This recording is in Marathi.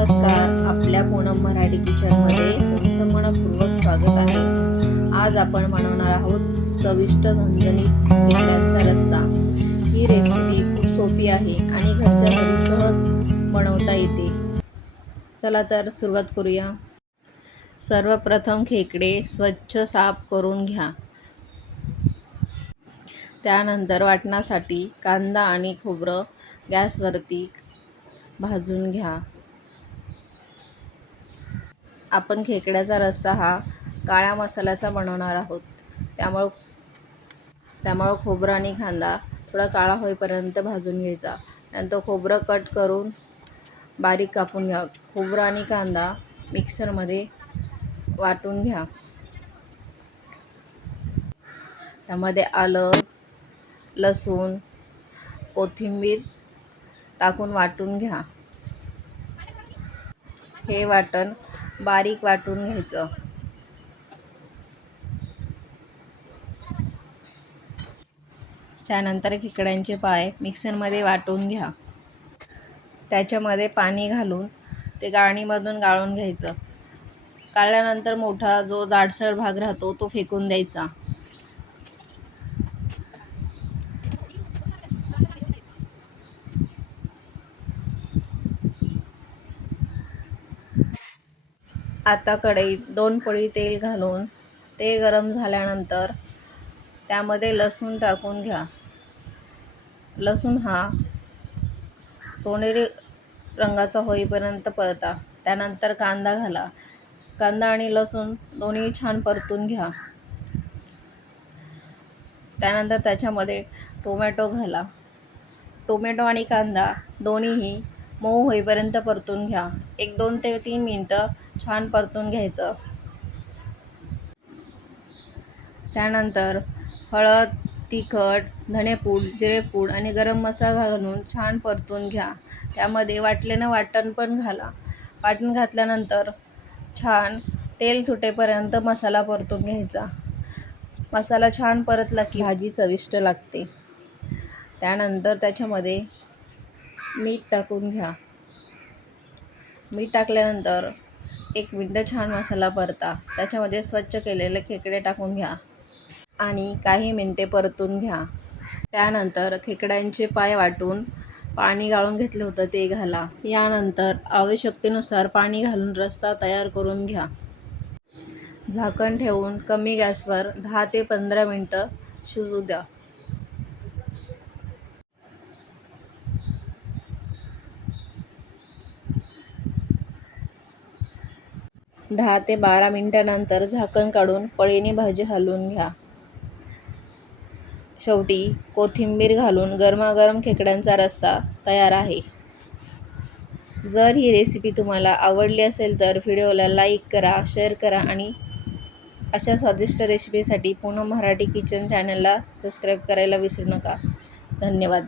नमस्कार. आपल्या पूनम मराठी किचनमध्ये तुमचं मनपूर्वक स्वागत आहे. आज आपण बनवणार आहोत चविष्ट झणझणीत खेकड्यांचा रस्सा. ही रेसिपी खूप सोपी आहे आणि घरच्या घरी सहज बनवता येते. चला तर सुरुवात करूया. सर्वप्रथम खेकडे स्वच्छ साफ करून घ्या. त्यानंतर वाटण्यासाठी कांदा आणि खोबरं गॅसवरती भाजून घ्या. आपण खेकड्याचा रस्सा हा काळ्या मसाल्याचा बनवणार आहोत. त्यामुळे खोबरं आणि कांदा थोडा काळा होईपर्यंत भाजून घ्यायचा. नंतर खोबरं कट करून बारीक कापून घ्या. खोबरं आणि कांदा मिक्सरमध्ये वाटून घ्या. त्यामध्ये आलं, लसूण, कोथिंबीर टाकून वाटून घ्या. हे वाटण बारीक वाटून घ्यायचं. त्यानंतर खेकड्यांचे पाय मिक्सरमध्ये वाटून घ्या. त्याच्यामध्ये पाणी घालून ते गाळणीमधून गाळून घ्यायचं. गाळल्यानंतर मोठा जो जाडसर भाग राहतो तो फेकून द्यायचा. आता कढईत 2 पळी तेल घालून ते गरम झाल्यानंतर त्यामध्ये लसूण टाकून घ्या. लसूण हा सोनेरी रंगाचा होईपर्यंत परता. त्यानंतर कांदा घाला. कांदा आणि लसूण दोन्ही छान परतून घ्या. त्यानंतर त्याच्यामध्ये टोमॅटो घाला. टोमॅटो आणि कांदा दोन्हीही मऊ होईपर्यंत परतून घ्या. 2 ते 3 मिनिटं छान परतून घ्यायचं. त्यानंतर हळद, तिखट, धनेपूड, जिरेपूड आणि गरम मसाला घालून छान परतून घ्या. त्यामध्ये वाटलेलं वाटण पण घाला. वाटण घातल्यानंतर छान तेल सुटेपर्यंत मसाला परतून घ्यायचा. मसाला छान परतला की भाजी चविष्ट लागते. त्यानंतर त्याच्यामध्ये मीठ टाकून घ्या. मीठ टाकल्यानंतर 1 मिनिट छान मसाला परता. त्याच्यामध्ये स्वच्छ केलेले खेकडे टाकून घ्या आणि काही मिनिटे परतून घ्या. त्यानंतर खेकड्यांचे पाय वाटून पाणी गाळून घेतले होतं ते घाला. यानंतर आवश्यकतेनुसार पाणी घालून रस्सा तयार करून घ्या. झाकण ठेवून कमी गॅसवर 10 ते 15 मिनिटं शिजू द्या. 10 ते 12 मिनिटांनंतर झाकण काढून पळीने भाजी हलवून घ्या. शेवटी कोथिंबीर घालून गरमागरम खेकड्यांचा रस्सा तयार आहे. जर ही रेसिपी तुम्हाला आवडली असेल तर व्हिडिओला लाईक करा, शेअर करा आणि अशा स्वादिष्ट रेसिपीसाठी पूनम मराठी किचन चॅनलला सबस्क्राईब करायला विसरू नका. धन्यवाद.